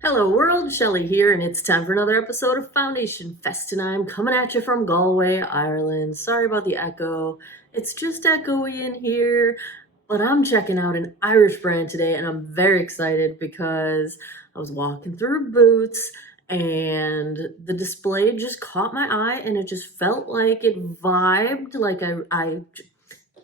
Hello world, Shelly here, and it's time for another episode of Foundation Fest, and I'm coming at you from Galway, Ireland. Sorry about the echo. It's just echoey in here, but I'm checking out an Irish brand today, and I'm very excited because I was walking through Boots, and the display just caught my eye, and it just felt like it vibed, like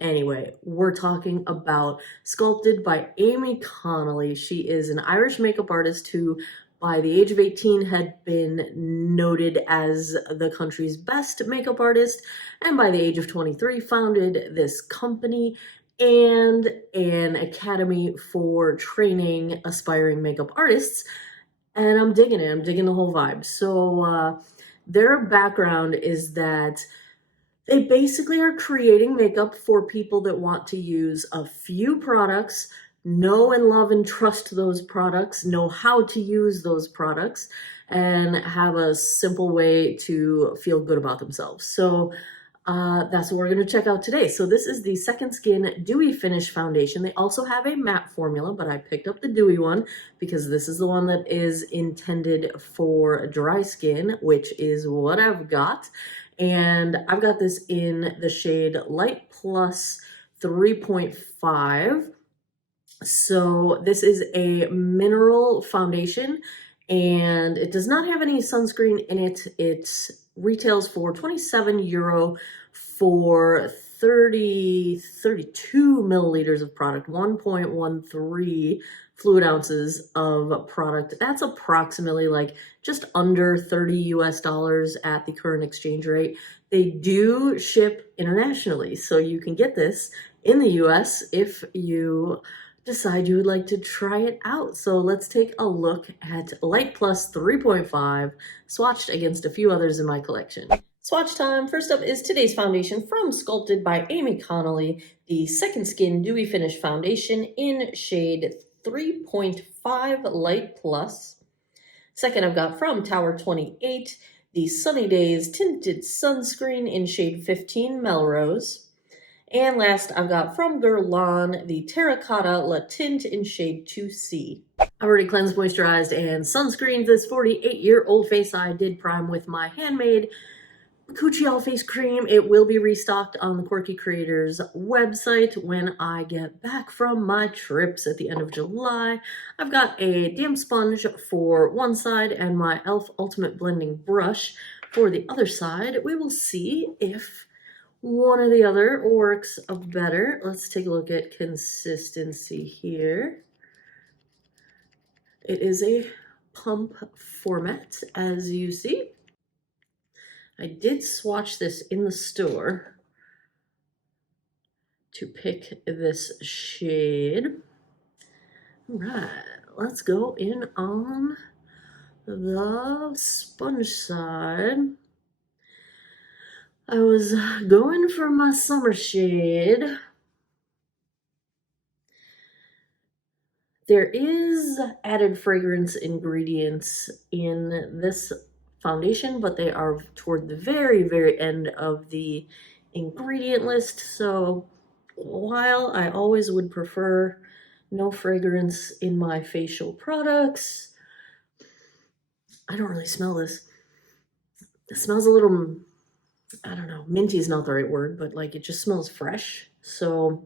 Anyway, we're talking about Sculpted by Aimee Connolly. She is an Irish makeup artist who, by the age of 18, had been noted as the country's best makeup artist, and by the age of 23, founded this company and an academy for training aspiring makeup artists. And I'm digging it. I'm digging the whole vibe. So, their background is that they basically are creating makeup for people that want to use a few products, know and love and trust those products, know how to use those products, and have a simple way to feel good about themselves. So that's what we're going to check out today. So this is the Second Skin Dewy Finish Foundation. They also have a matte formula, but I picked up the dewy one because this is the one that is intended for dry skin, which is what I've got. And I've got this in the shade Light Plus 3.5. So this is a mineral foundation, and it does not have any sunscreen in it. It retails for €27 for 32 milliliters of product, 1.13 fluid ounces of product. That's approximately like just under $30 at the current exchange rate. They do ship internationally, so you can get this in the US if you decide you would like to try it out. So let's take a look at Light Plus 3.5, swatched against a few others in my collection. Swatch time. First up is today's foundation from Sculpted by Aimee Connolly, the Second Skin Dewy Finish Foundation in shade 3.5 Light Plus. Second, I've got from Tower 28, the Sunny Days Tinted Sunscreen in shade 15 Melrose. And last, I've got from Guerlain, the Terracotta La Tint in shade 2C. I've already cleansed, moisturized, and sunscreened this 48-year-old face. I did prime with my handmade Coochie All Face Cream. It will be restocked on the Quirky Creators website when I get back from my trips at the end of July. I've got a damp sponge for one side and my e.l.f. Ultimate Blending Brush for the other side. We will see if one or the other works better. Let's take a look at consistency here. It is a pump format, as you see. I did swatch this in the store to pick this shade. All right, let's go in on the sponge side. I was going for my summer shade. There is added fragrance ingredients in this foundation, but they are toward the very, very end of the ingredient list. So while I always would prefer no fragrance in my facial products, I don't really smell this. It smells a little, I don't know, minty is not the right word, but like it just smells fresh. So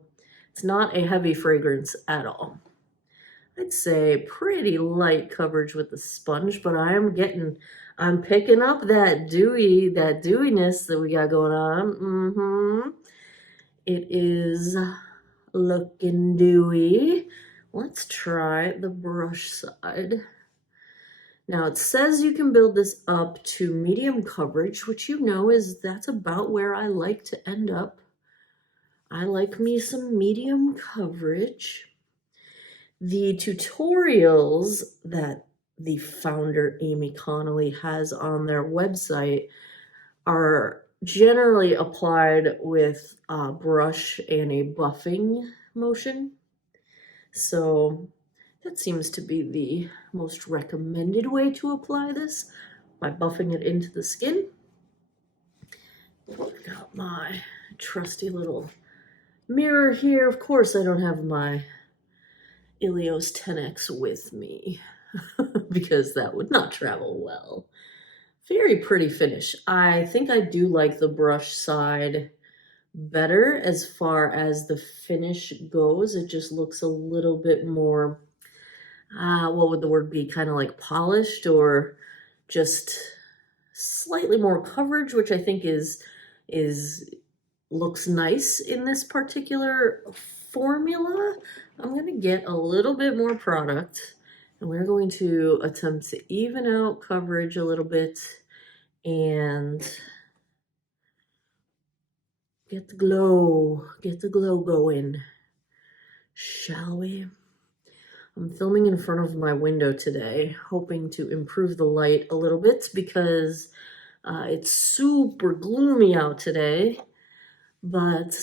it's not a heavy fragrance at all. I'd say pretty light coverage with the sponge, but I'm picking up that dewiness that we got going on. It is looking dewy. Let's try the brush side. Now it says you can build this up to medium coverage, which that's about where I like to end up. I like me some medium coverage. The tutorials that the founder Aimee Connolly has on their website are generally applied with a brush and a buffing motion. So that seems to be the most recommended way to apply this, by buffing it into the skin. I've got my trusty little mirror here. Of course, I don't have my Ilios 10X with me. because that would not travel well. Very pretty finish. I think I do like the brush side better as far as the finish goes. It just looks a little bit more, what would the word be? Kind of like polished, or just slightly more coverage, which I think is looks nice in this particular formula. I'm going to get a little bit more product, and we're going to attempt to even out coverage a little bit and get the glow going, shall we? I'm filming in front of my window today, hoping to improve the light a little bit because it's super gloomy out today, but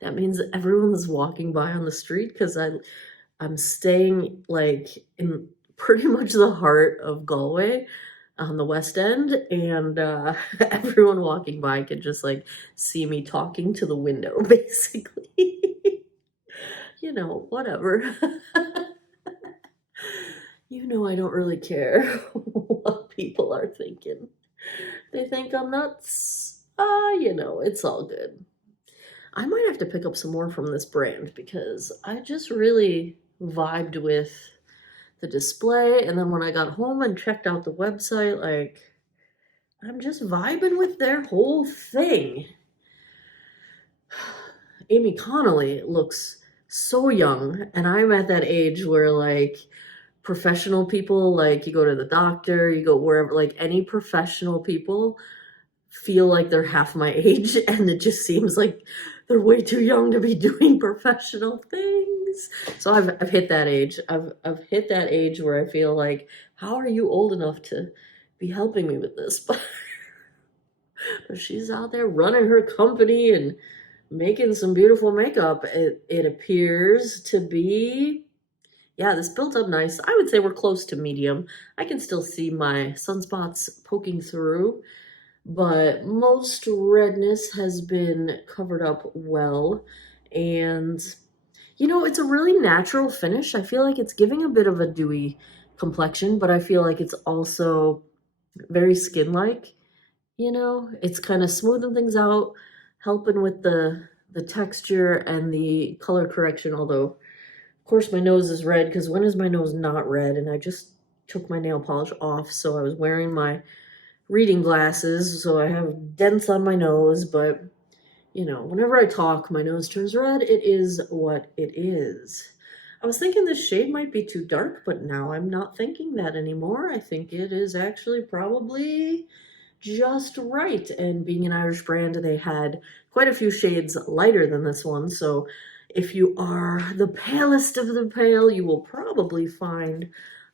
that means that everyone is walking by on the street because I'm staying like in pretty much the heart of Galway on the West End, and everyone walking by can just like see me talking to the window, basically. You know, whatever. You know, I don't really care what people are thinking. They think I'm nuts. You know, it's all good. I might have to pick up some more from this brand because I just really vibed with the display, and then when I got home and checked out the website, like, I'm just vibing with their whole thing. Aimee Connolly looks so young, and I'm at that age where, like, professional people, like, you go to the doctor, you go wherever, like, any professional people feel like they're half my age, and it just seems like they're way too young to be doing professional things. So I've hit that age. I've hit that age where I feel like, how are you old enough to be helping me with this? But she's out there running her company and making some beautiful makeup. It appears to be, yeah, this built up nice. I would say we're close to medium. I can still see my sunspots poking through, but most redness has been covered up well. And, you know, it's a really natural finish. I feel like it's giving a bit of a dewy complexion, but I feel like it's also very skin-like. You know, it's kind of smoothing things out, helping with the texture and the color correction. Although, of course, my nose is red, because when is my nose not red? And I just took my nail polish off, so I was wearing my reading glasses, so I have dents on my nose. But, you know, whenever I talk, my nose turns red. It is what it is. I was thinking this shade might be too dark, but now I'm not thinking that anymore. I think it is actually probably just right. And being an Irish brand, they had quite a few shades lighter than this one. So if you are the palest of the pale, you will probably find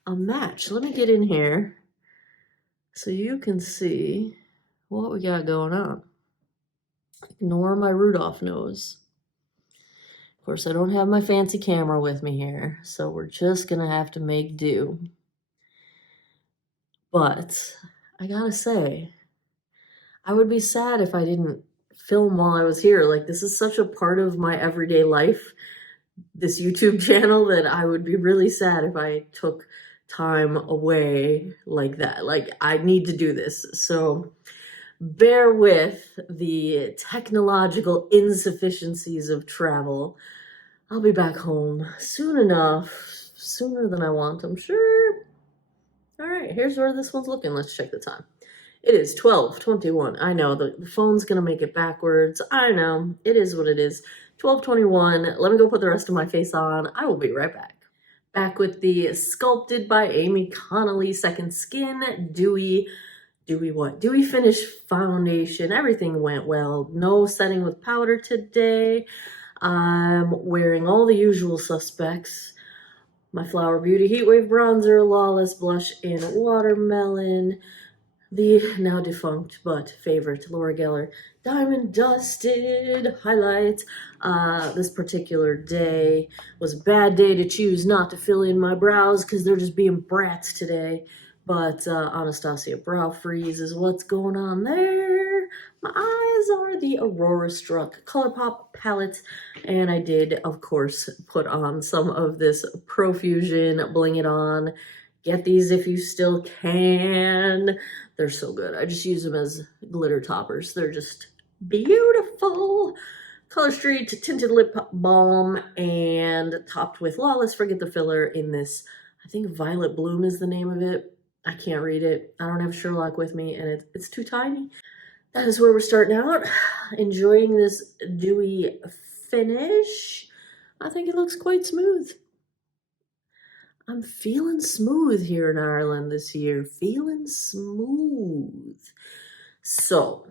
a match. Let me get in here so you can see what we got going on. Ignore my Rudolph nose. Of course, I don't have my fancy camera with me here, so we're just gonna have to make do. But I gotta say, I would be sad if I didn't film while I was here. Like, this is such a part of my everyday life, this YouTube channel, that I would be really sad if I took time away like that. Like, I need to do this. So bear with the technological insufficiencies of travel. I'll be back home soon enough, sooner than I want, I'm sure. All right, here's where this one's looking. Let's check the time. It is 12:21. I know, the phone's going to make it backwards. I know, it is what it is. 12:21. Let me go put the rest of my face on. I will be right back. Back with the Sculpted by Aimee Connolly Second Skin Dewy Finish Foundation. Everything went well. No setting with powder today. I'm wearing all the usual suspects. My Flower Beauty Heatwave Bronzer, Lawless Blush in Watermelon, the now defunct but favorite Laura Geller Diamond Dusted highlights. This particular day was a bad day to choose not to fill in my brows because they're just being brats today. But Anastasia Brow Freeze is what's going on there. My eyes are the Aurora Struck ColourPop palette, and I did, of course, put on some of this Profusion Bling It On. Get these if you still can. They're so good. I just use them as glitter toppers. They're just beautiful. Color Street Tinted Lip Balm, and topped with Lawless Forget the Filler in this, I think Violet Bloom is the name of it. I can't read it. I don't have Sherlock with me, and it's too tiny. That is where we're starting out. Enjoying this dewy finish. I think it looks quite smooth. I'm feeling smooth here in Ireland this year. Feeling smooth. So,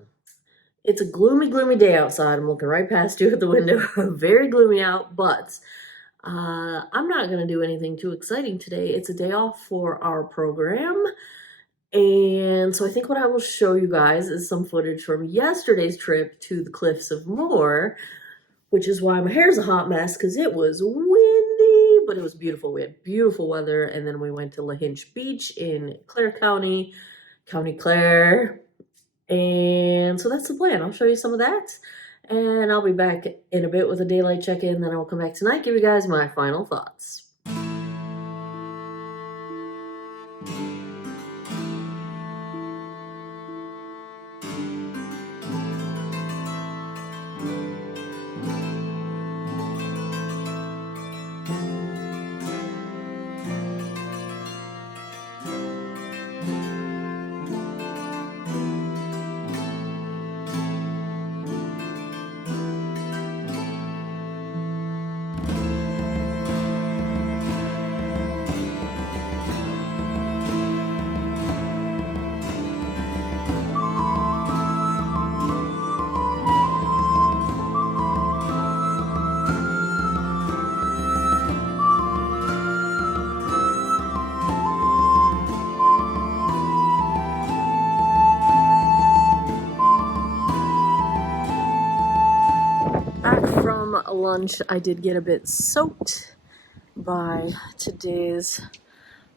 it's a gloomy, gloomy day outside. I'm looking right past you at the window. Very gloomy out, but I'm not going to do anything too exciting today. It's a day off for our program. And so I think what I will show you guys is some footage from yesterday's trip to the Cliffs of Moher, which is why my hair's a hot mess, because it was windy, but it was beautiful. We had beautiful weather, and then we went to Lahinch Beach in Clare County, County Clare, and so that's the plan. I'll show you some of that, and I'll be back in a bit with a daylight check-in, then I'll come back tonight, give you guys my final thoughts. Lunch, I did get a bit soaked by today's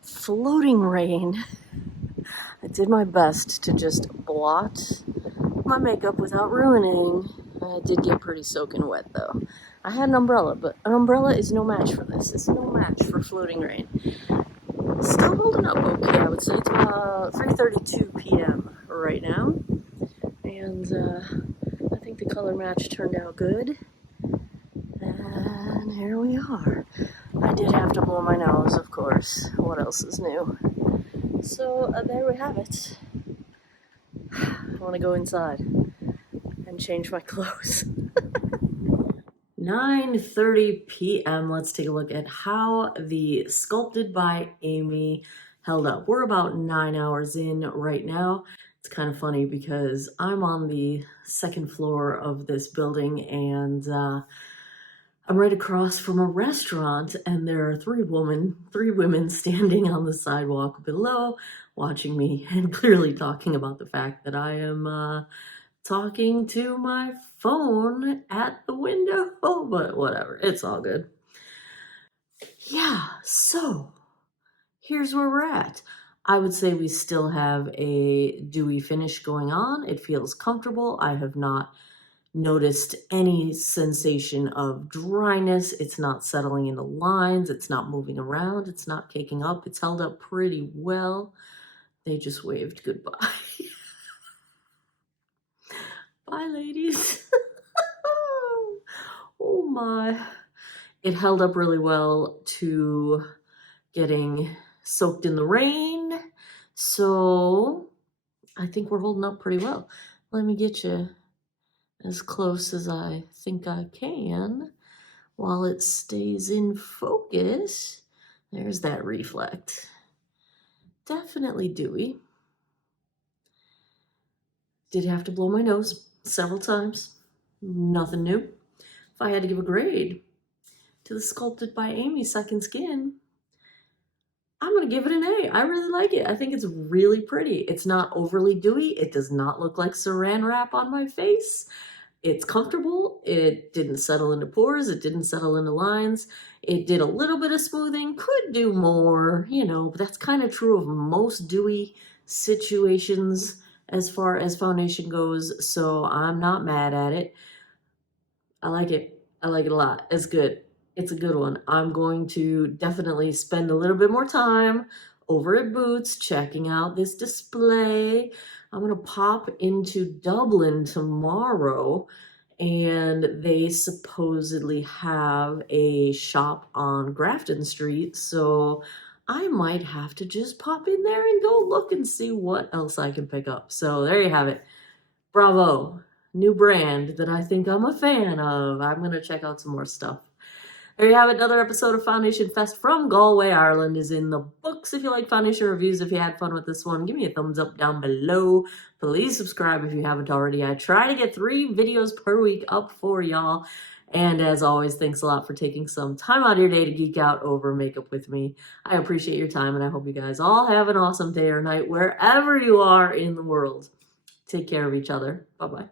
floating rain. I did my best to just blot my makeup without ruining. I did get pretty soaking wet though. I had an umbrella, but an umbrella is no match for this. It's no match for floating rain. Still holding up okay, I would say. It's about 3:32 p.m. right now, and I think the color match turned out good. And here we are. I did have to blow my nose, of course. What else is new? So there we have it. I want to go inside and change my clothes. 9:30 p.m. Let's take a look at how the Sculpted by Aimee held up. We're about 9 hours in right now. It's kind of funny because I'm on the second floor of this building, and I'm right across from a restaurant, and there are three women standing on the sidewalk below, watching me and clearly talking about the fact that I am talking to my phone at the window, but whatever, it's all good. Yeah, so here's where we're at. I would say we still have a dewy finish going on. It feels comfortable. I have not noticed any sensation of dryness. It's not settling into lines. It's not moving around. It's not caking up. It's held up pretty well. They just waved goodbye. Bye, ladies. Oh my. It held up really well to getting soaked in the rain. So I think we're holding up pretty well. Let me get you as close as I think I can while it stays in focus. There's that reflect. Definitely dewy. Did have to blow my nose several times. Nothing new. If I had to give a grade to the Sculpted by Aimee Second Skin, I'm going to give it an A. I really like it. I think it's really pretty. It's not overly dewy. It does not look like saran wrap on my face. It's comfortable. It didn't settle into pores. It didn't settle into lines. It did a little bit of smoothing. Could do more, but that's kind of true of most dewy situations. as far as foundation goes, so I'm not mad at it. I like it. I like it a lot. It's good. It's a good one. I'm going to definitely spend a little bit more time over at Boots checking out this display. I'm going to pop into Dublin tomorrow, and they supposedly have a shop on Grafton Street, so I might have to just pop in there and go look and see what else I can pick up. So there you have it. Bravo. New brand that I think I'm a fan of. I'm going to check out some more stuff. There you have it. Another episode of Foundation Fest from Galway, Ireland is in the books. If you like foundation reviews, if you had fun with this one, give me a thumbs up down below. Please subscribe if you haven't already. I try to get 3 videos per week up for y'all. And as always, thanks a lot for taking some time out of your day to geek out over makeup with me. I appreciate your time, and I hope you guys all have an awesome day or night wherever you are in the world. Take care of each other. Bye-bye.